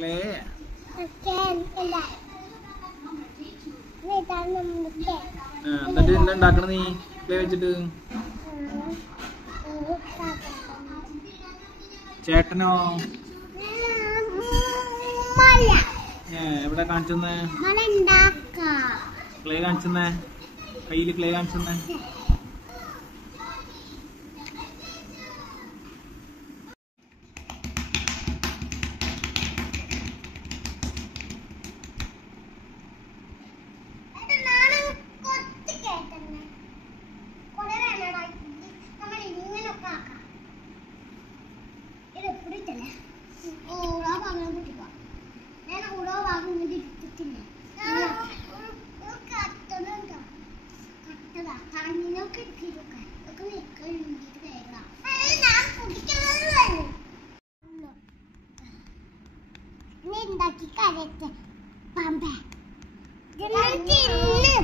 Clay എന്നിട്ട് എന്താ ഉണ്ടാക്കണ നീ ക്ലേ വെച്ചിട്ട്? ചേട്ടനോ? എവിടെ കാണിച്ചെന്നേ? ക്ലേ കാണിച്ചെന്നേ, കയ്യില് ക്ലേ കാണിച്ചെന്നേ.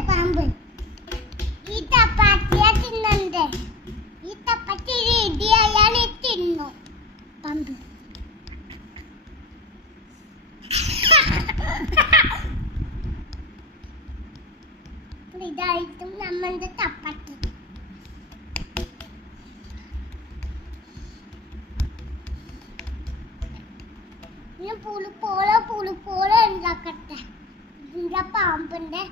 പാമ്പ് ഈ ചപ്പാത്തിയെ തിന്നണ്ടേ? ഈ ചപ്പാത്തി റെഡിയായാൽ തിന്നു പാമ്പ്. ഇതായിട്ടും നമ്മളുടെ ചപ്പാത്തി. പുളി പോലെ ഉണ്ടാക്കട്ടെ. ഇതിന്റെ പാമ്പിന്റെ